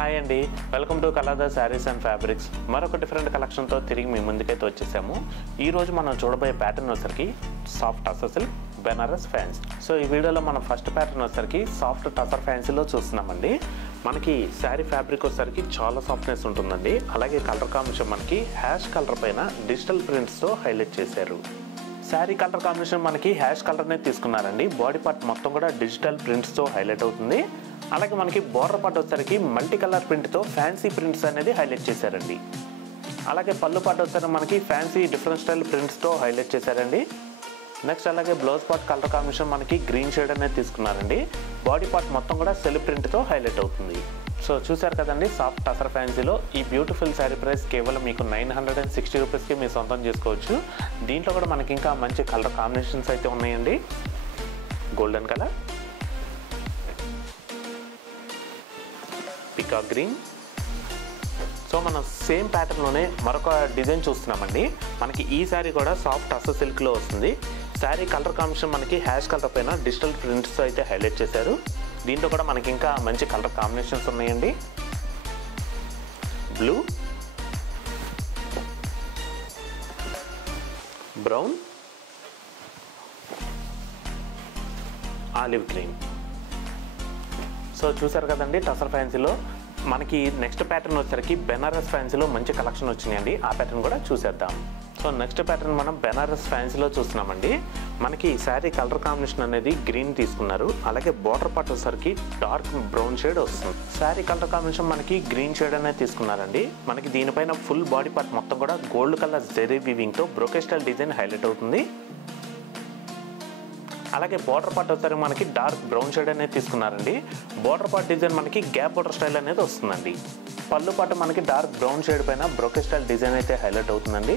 Hi అండి, welcome to colour saris and fabrics. మరొక different కలెక్షన్తో తిరిగి మీ ముందుకైతే వచ్చేసాము. ఈరోజు మనం చూడబోయే ప్యాటర్న్ వచ్చేసరికి soft tussar silk Banaras fancy. So ఈ వీడియోలో మనం ఫస్ట్ ప్యాటర్న్ వచ్చేసరికి సాఫ్ట్ టసర్ ఫ్యాన్సీలో చూస్తున్నామండి. మనకి శారీ ఫ్యాబ్రిక్ వచ్చేసరికి చాలా సాఫ్ట్నెస్ ఉంటుందండి. అలాగే కలర్ కాంబినేషన్ మనకి హ్యాష్ కలర్ పైన డిజిటల్ ప్రింట్స్తో హైలైట్ చేశారు. శారీ కలర్ కాంబినేషన్ మనకి హ్యాష్ కలర్నే తీసుకున్నారండి. బాడీ పార్ట్ మొత్తం కూడా డిజిటల్ ప్రింట్స్తో హైలైట్ అవుతుంది. అలాగే మనకి బోర్డర్ పార్ట్ వచ్చేసరికి మల్టీ కలర్ ప్రింట్తో ఫ్యాన్సీ ప్రింట్స్ అనేది హైలైట్ చేశారండి. అలాగే పళ్ళు పార్ట్ వచ్చేసరికి మనకి ఫ్యాన్సీ డిఫరెంట్ స్టైల్ ప్రింట్స్తో హైలైట్ చేశారండి. నెక్స్ట్ అలాగే బ్లౌజ్ పార్ట్ కలర్ కాంబినేషన్ మనకి గ్రీన్ షేడ్ అనేది తీసుకున్నారండి. బాడీ పార్ట్ మొత్తం కూడా సెల్ఫ్ ప్రింట్తో హైలైట్ అవుతుంది. సో చూసారు కదండి, సాఫ్ట్ టసర్ ఫ్యాన్సీలో ఈ బ్యూటిఫుల్ శారీ ప్రైస్ కేవలం మీకు 960 రూపీస్కి మీరు సొంతం చేసుకోవచ్చు. దీంట్లో కూడా మనకి ఇంకా మంచి కలర్ కాంబినేషన్స్ అయితే ఉన్నాయండి. Golden colour, peacock green. So మనం సేమ్ ప్యాటర్న్లోనే మరొక డిజైన్ చూస్తున్నామండి. మనకి ఈ శారీ కూడా సాఫ్ట్ టసర్ సిల్క్లో వస్తుంది. శారీ కలర్ కాంబినేషన్ మనకి హ్యాష్ కలర్ పైన డిజిటల్ ప్రింట్స్ అయితే హైలైట్ చేశారు. దీంట్లో కూడా మనకి ఇంకా మంచి కలర్ కాంబినేషన్స్ ఉన్నాయండి. Blue, brown, olive green. So చూసారు కదండి, టసర్ ఫ్యాన్సీలో మనకి నెక్స్ట్ ప్యాటర్న్ వచ్చేసరికి బెనారస్ ఫ్యాన్సీలో మంచి కలెక్షన్ వచ్చినాయండి. ఆ ప్యాటర్న్ కూడా చూసేద్దాం. సో నెక్స్ట్ ప్యాటర్న్ మనం బెనారస్ ఫ్యాన్సీలో చూస్తున్నామండి. మనకి శారీ కలర్ కాంబినేషన్ అనేది గ్రీన్ తీసుకున్నారు. అలాగే బార్డర్ పార్ట్ వచ్చేసరికి డార్క్ బ్రౌన్ షేడ్ వస్తుంది. శారీ కలర్ కాంబినేషన్ మనకి గ్రీన్ షేడ్ అనేది తీసుకున్నారండి. మనకి దీనిపైన ఫుల్ బాడీ పార్ట్ మొత్తం కూడా గోల్డ్ కలర్ జెరీ వీవింగ్తో బ్రోకెట్ స్టైల్ డిజైన్ హైలైట్ అవుతుంది. అలాగే బార్డర్ పార్ట్ వచ్చేసరికి మనకి డార్క్ బ్రౌన్ షేడ్ అనేది తీసుకున్నారండి. బార్డర్ పార్ట్ డిజైన్ మనకి గ్యాప్ బార్డర్ స్టైల్ అనేది వస్తుందండి. పళ్ళు పార్ట్ మనకి డార్క్ బ్రౌన్ షేడ్ పైన బ్రోకెట్ స్టైల్ డిజైన్ అయితే హైలైట్ అవుతుందండి.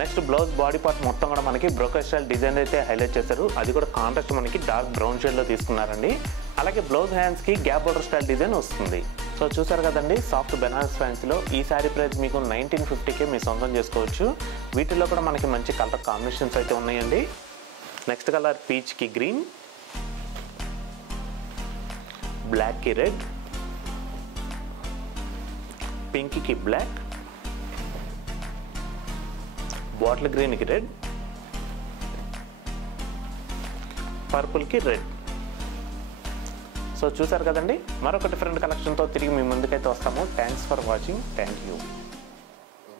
నెక్స్ట్ బ్లౌజ్ బాడీ పార్ట్ మొత్తం కూడా మనకి బ్రోకెట్ స్టైల్ డిజైన్ అయితే హైలైట్ చేశారు. అది కూడా కాంట్రాస్ట్ మనకి డార్క్ బ్రౌన్ షేడ్లో తీసుకున్నారండి. అలాగే బ్లౌజ్ హ్యాండ్స్కి గ్యాప్ బార్డర్ స్టైల్ డిజైన్ వస్తుంది. సో చూసారు కదండి, సాఫ్ట్ బెనారస్ ఫ్యాన్సీలో ఈ శారీ ప్రైస్ మీకు 1950కే మీ సొంతం చేసుకోవచ్చు. వీటిలో కూడా మనకి మంచి కలర్ కాంబినేషన్స్ అయితే ఉన్నాయండి. నెక్స్ట్ కలర్ పీచ్కి గ్రీన్, బ్లాక్కి రెడ్, పింక్కి బ్లాక్, బాటిల్ గ్రీన్కి రెడ్, పర్పుల్కి రెడ్. సో చూసారు కదండి, మరొక డిఫరెంట్ కలెక్షన్తో తిరిగి మీ ముందుకైతే వస్తాము. Thanks for watching. Thank you.